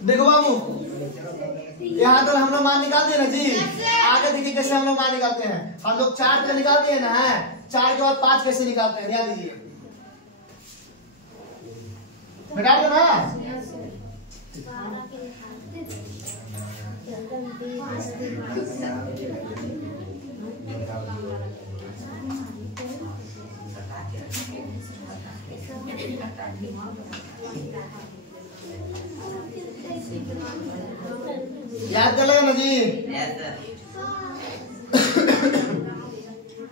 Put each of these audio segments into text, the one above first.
देखो बाबू, यहाँ तो हम लोग मान निकाल दिए ना जी। आगे देखिए कैसे हम लोग मान निकालते हैं। हम लोग 4 का निकालते हैं ना, है 4 के बाद 5 कैसे निकालते हैं, ध्यान दीजिए। बेटा दो ना, याद कर लेगा ना जी।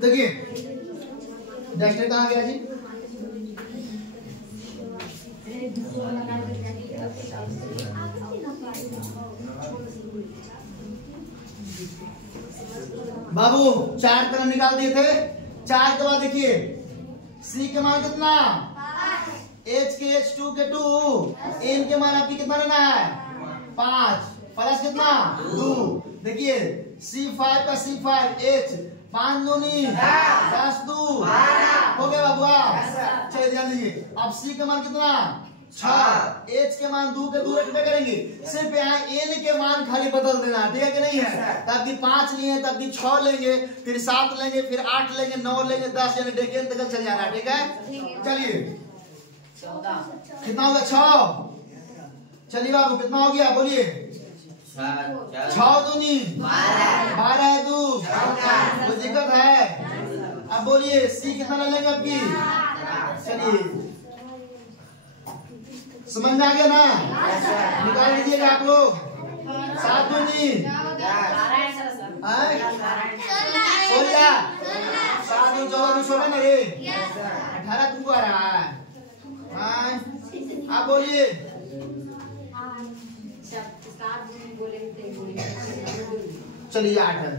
देखिए डस्टर कहाँ गया जी? बाबू 4 तरह निकाल दिए थे। 4 के बाद देखिए सी के मान कितना, एच के एच, 2 के 2, एन के मान आपकी कितना लेना है 5 प्लस कितना 2। देखिए C5 का C5, H 5 दूनी 10 2 हो गया बाबुआ। चलिए ध्यान दीजिए, अब C के मान कितना 6, H के मान 2 के 2 रखते करेंगे। सिर्फ यहाँ N के मान खाली बदल देना, ठीक है कि नहीं है। तब की 5 लिए, तब की 6 लेंगे, फिर 7 लेंगे, फिर 8 लेंगे, 9 लेंगे, 10 यानी डेकेन तक चल जाना, ठीक है। चलिए कितना होगा 6। चलिए बाबू कितना हो गया बोलिए, 6 दूनी 12 2, कोई दिक्कत है? अब बोलिए सी कितना लेंगे आपकी, चलिए समझ में आ गया ना, निकाल लीजिएगा आप लोग। 7 दूनी 16, 7 दूनी 14 16 ना रे, 18 तुमको आ रहा है। आप बोलिए चलिए 8 है।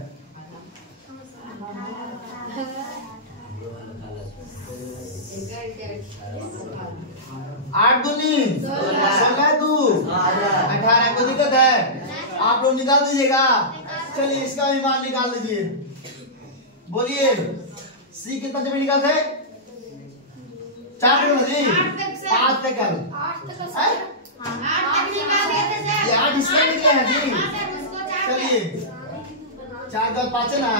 8 दूनी 16 2 18, कोई दिक्कत है? आप लोग निकाल दीजिएगा। चलिए इसका भी मान निकाल दीजिए। बोलिए सी कितना जब निकालते हैं 4 जी 5 तक कर 8 इसका निकले हैं जी। चलिए 4 का 5 है ना,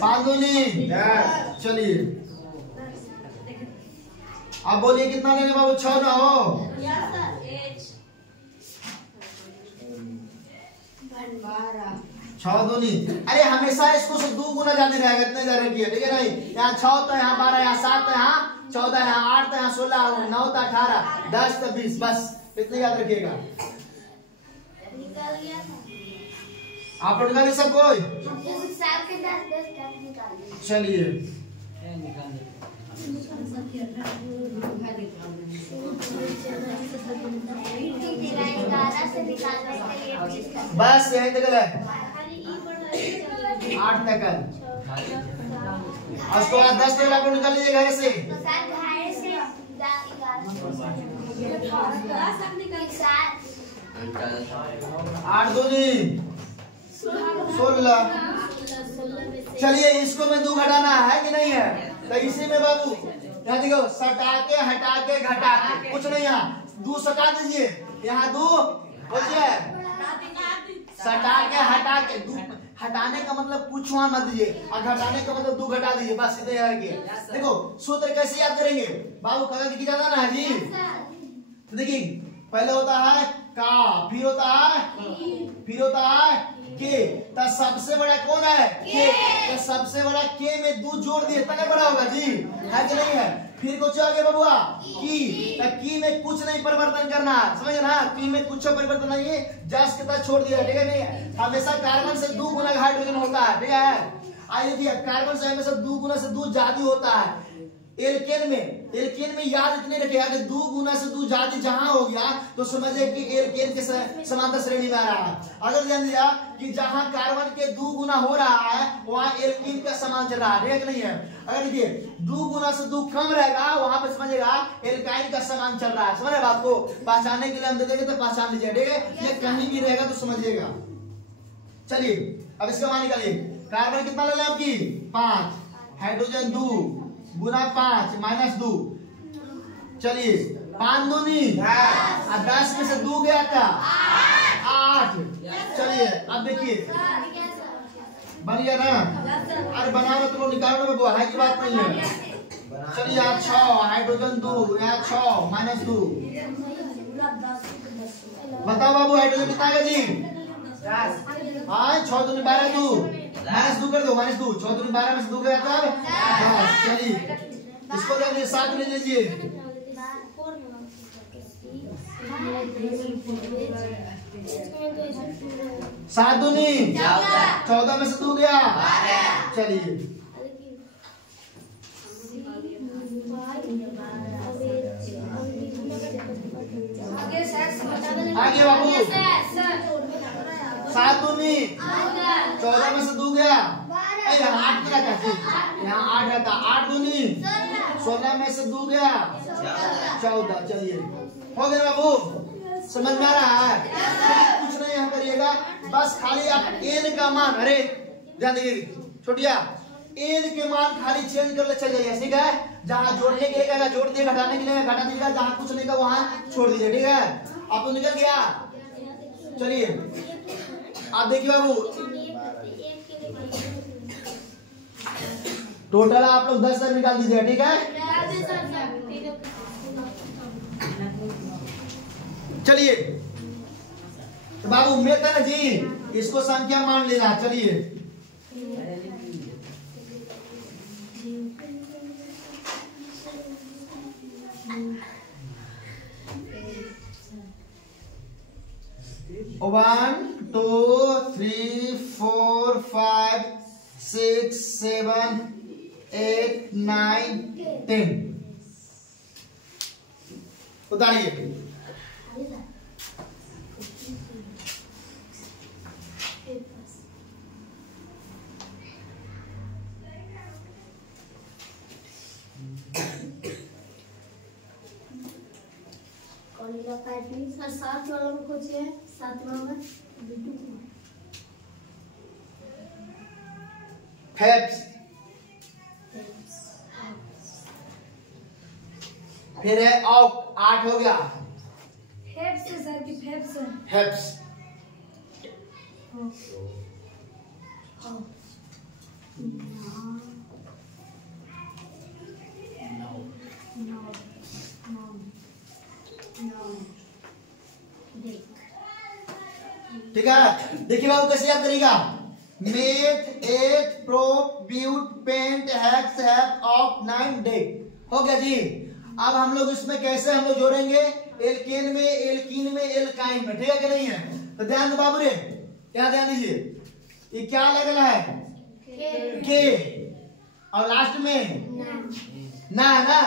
5 दूनी 10। चलिए अब बोलिए कितना लेंगे बाबू, 6 ना हो 6 दूनी। अरे हमेशा इसको से 2 गुना जाने रहेगा, इतने ज्यादा रखिए, ठीक है नहीं। यहाँ 6 तो यहाँ 12, यहाँ 7 तो यहाँ 14, यहाँ 8 तो यहाँ 16, 9 तो 18, 10 तो 20, बस इतने याद रखिएगा। आप लोग निकालिए सब कोई। चलिए बस यही तक है, 8 तक है। उसको 10 तक आप लोग निकाल लीजिए घर से। 8 दूनी 16। चलिए इसको में 2 घटाना है कि नहीं है, तो इसी में बाबू यहाँ देखो सटा के हटा के घटा के, कुछ नहीं, यहाँ 2 सटा दीजिए, यहाँ 2 बोलिए सटा के हटा के। 2 हटाने का मतलब कुछ वहां मत दीजिए, और घटाने का मतलब 2 घटा दीजिए, बस सीधे आएंगे। देखो सूत्र कैसे याद करेंगे बाबू, कागज की ज्यादा ना है जी। देखिए पहले होता है का, फिर होता है के, तो सबसे बड़ा कौन है के, तो सबसे बड़ा के में 2 जोड़ दिए तब बड़ा होगा जी, है कि नहीं है। फिर कुछ आगे बबुआ की में कुछ नहीं परिवर्तन करना, समझे ना, की में कुछ परिवर्तन नहीं है, जस्ट के तक छोड़ दिया, ठीक है नहीं है। हमेशा कार्बन से 2 गुना हाइड्रोजन होता है, ठीक है। आइए देखिए कार्बन से हमेशा 2 गुना से 2 ज्यादा होता है। एल्केन में याद इतने रखिएगा कि 2 गुना से 2 ज्यादा जहां हो गया तो समझिए कि एल्केन के समांतर श्रेणी में आ रहा है। अगर जान लिया कि जहां कार्बन के 2 गुना हो रहा है वहां एल्कीन का समान चल रहा है, ठीक है नहीं है। अगर देखिए 2 गुना से 2 कम रहेगा वहां पे समझिएगा एल्काइन का समान चल रहा है। समझ रहे बात को, पहचानने के लिए हम दे देंगे तो पहचान लीजिए, ठीक है। ये कहीं भी रहेगा तो समझिएगा। चलिए अब इसका मान निकालिए। कार्बन कितना लेना आपकी 5, हाइड्रोजन 2, गुना 5 माइनस 2, चलिए 5 दूनी 10 में से 2 गया क्या 8। चलिए अब देखिए बन गया ना। अरे बनाओ तो निकालो ना बाबू, हाई की बात नहीं है। चलिए यहाँ 6 हाइड्रोजन 2, यहाँ 6 माइनस 2, बताओ बाबू हाइड्रोजन कितना है जी। हाँ 6 दूनी 12 2 माइनस 2 कर दो, माइनस 2 6 दूनी 12 में से 2 गया तब। चलिए इसको दे दीजिए 7 ले लीजिए, 7 दूनी 14 में से 2 गया। चलिए आगे बाबू 7 दूनी 14 में से 2 गया। यहाँ 8 क्या कहते, यहाँ 8 रहता, 8 दूनी 16 में से 2 गया 14। चलिए हो गया बाबू, समझ में आ रहा है। कुछ नहीं यहाँ करिएगा, बस खाली आप एन का मान, अरे ध्यान दीजिए छोटिया, एन के मान खाली चेंज कर ले चल जाइए, ठीक है। जहाँ जोड़ने के लिए कहेगा जोड़ दिए, घटाने के लिए घटा दीजिएगा, जहाँ कुछ नहीं का वहाँ छोड़ दीजिए, ठीक है। आप तो निकल गया। चलिए आप देखिए बाबू, टोटल आप लोग 10 तक निकाल दीजिए, ठीक है। चलिए तो बाबू उम्मीद है ना जी, इसको संख्या मान लेना। चलिए वन 2 3 4 5 6 7 8 9 10 उतारिए। सर 7 वालों को खोजिए, 7 नंबर फेब्स, फिर है ऑक 8 हो गया। फेब्स है सर की फेब्स है, हेब्स ठीक है। देखिए बाबू कैसे याद करेगा, meth 8 prop but pent hex hep ऑफ 9 डेक हो गया जी। अब हम लोग इसमें कैसे हम लोग जोड़ेंगे, एल्केन में, एल्कीन में, एल्काइन में, ठीक है कि नहीं है। तो ध्यान दो बाबू रे, क्या ध्यान दीजिए, ये क्या लगल है के, और लास्ट में ना ना।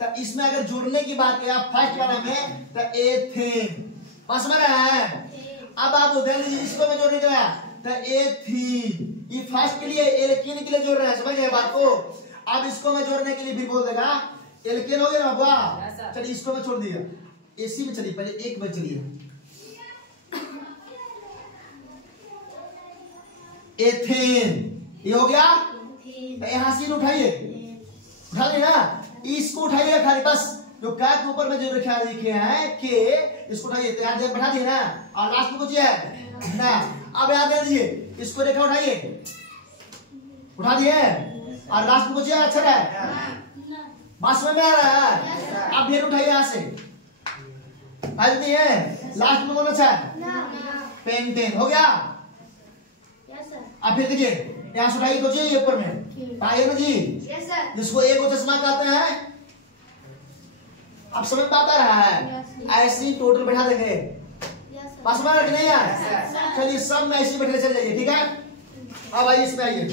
तो इसमें अगर जोड़ने की बात करें फर्स्ट वाला में, तो एथेन पास में रहा है। अब आप ध्यान दीजिए, इसको मैं जोड़ने गया तो एथीन, ये फर्स्ट के लिए एल्कीन के लिए जोड़ रहे हैं, समझ गए बात को। अब इसको मैं जोड़ने के लिए भी बोल देगा एल्केन हो गया ना बाबा। चलिए इसको मैं छोड़ दिया, एसी में चलिए, पहले एक बार चलिए एथेन, ये हो गया। यहाँ से उठाइए, उठा लिया ना, इसको उठाइए खाली, बस जो का के ऊपर में जो लिखा लिखे हैं के, इसको उठाइए, तो याद बैठा दिए ना, और लास्ट में कुछ है ना। अब याद दे दीजिए, इसको रेखा उठाइए, उठा दिए, और लास्ट में कुछ है अक्षर है, बात में आ रहा है। अब फिर उठाइए यहाँ से, नहीं है, लास्ट में कौन अच्छा है, पेंटेन हो गया। अब फिर देखिए यहाँ से उठाइए, कुछ है ऊपर में पाइए ना जी, जिसको एक चश्मा कहते हैं। अब समझ में आता रहा है, ऐसे ही टोटल बैठा देंगे, पास में रख नहीं यार। चलिए सब में ऐसे बैठे चल जाइए, ठीक है। अब आइए इसमें आइए,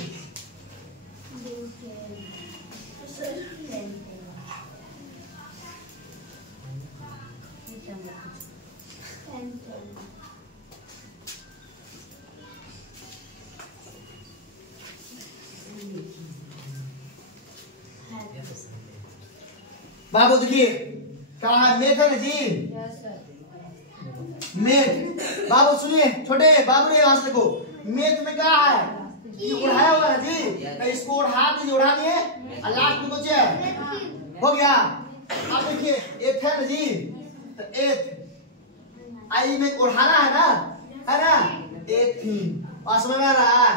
बाबू देखिए कहा है मेथ है ना जी, मेथ। बाबू सुनिए छोटे बाबू ने यहाँ से देखो, मेथ में क्या है, ये उड़ाया हुआ है जी, तो इसको उड़ा दीजिए, उड़ा दिए, और लास्ट में कुछ है हो गया। अब देखिए एथ है ना जी, तो एथ आई में उठाना है ना, एथीन। और समझ में आ रहा है?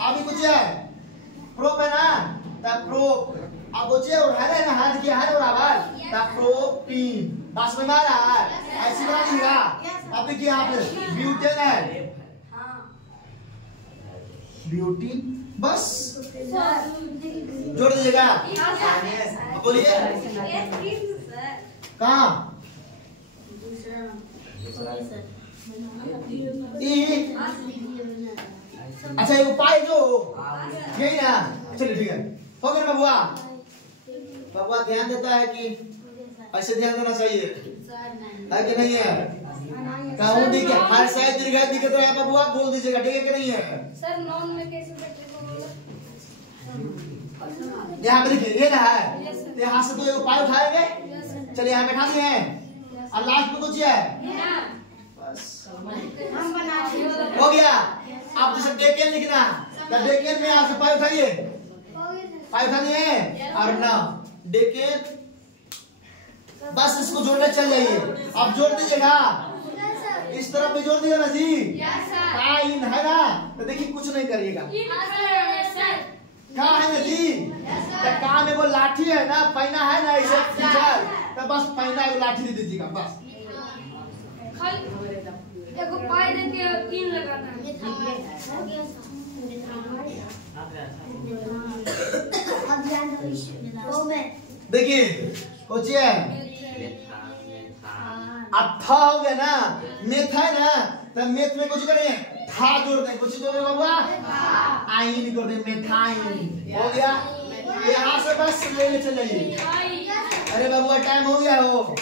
अभी कुछ है प्रोप है ना, तब प्रोप। अब बच्चे उठाना है ना, हाथ किया है ना बराबर, तब प्रोपीन। बात समझ में आ रहा है? ऐसे बना लीजिएगा। अब देखिए यहाँ पे ब्यूटेन है, ब्यूटीन, बस जोड़ दीजिएगा। अब बोलिए कहाँ अच्छा ये उपाय जो यही ना, चलिए ठीक है, हो गया बबुआ। बबुआ ध्यान देता है कि ऐसे ध्यान देना चाहिए है कि नहीं है? कहूँ ठीक है, हर शायद दीर्घ दिक्कत रहा है बबुआ, बोल दीजिएगा, ठीक है कि नहीं है? सर नॉन में कैसे बैठे यहाँ पे देखिए ये ना है, यहाँ से तो उपाय उठाएंगे। चलिए यहाँ बैठा दिए हैं, और लास्ट में कुछ है बस हो गया। आप जैसे डेकेन लिखना, तो डेकेन में यहाँ से पाई उठाइए, पाई उठा दिए और ना डेकेन, बस इसको जोड़ने चल जाइए। अब जोड़ दीजिएगा, इस तरफ भी जोड़ दिया ना जी, काइन है ना, तो देखिए कुछ नहीं करिएगा। कहाँ है ना जी, तो कहाँ में वो लाठी है ना, पैना है ना ऐसे फीचर, तो बस पैना एक लाठी दे दीजिएगा बस। एगो पाई दे के तीन लगाना है। देखिए कुछ है अब था हो गया ना, मेथ है ना, तो मेथ में कुछ करें था जोड़ दें, कुछ जोड़ दें बाबा, आइन जोड़ दें, मेथाइन हो गया। यहाँ से बस ले चल जाइए। अरे बाबुआ टाइम हो गया हो,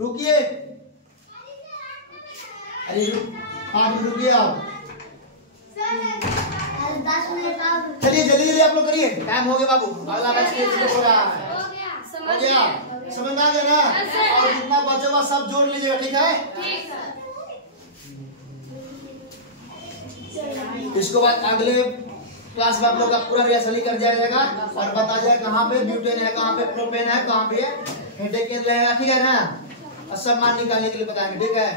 रुकिए, अरे 5 मिनट रुकिए आप। चलिए जल्दी जल्दी आप लोग करिए, टाइम हो गया बाबू, अगला बैच हो रहा है। हो गया, समझ में आ गया ना? और जितना बचा हुआ सब जोड़ लीजिएगा, ठीक है? इसको बाद अगले क्लास में आप लोग का पूरा रिहर्सल कर दिया जाएगा और बता जाएगा कहाँ पे ब्यूटेन है, कहाँ पे प्रोपेन है, कहाँ पे हेडेकेन रहेगा, ठीक है ना? और सब मान निकालने के लिए बताएंगे, ठीक है?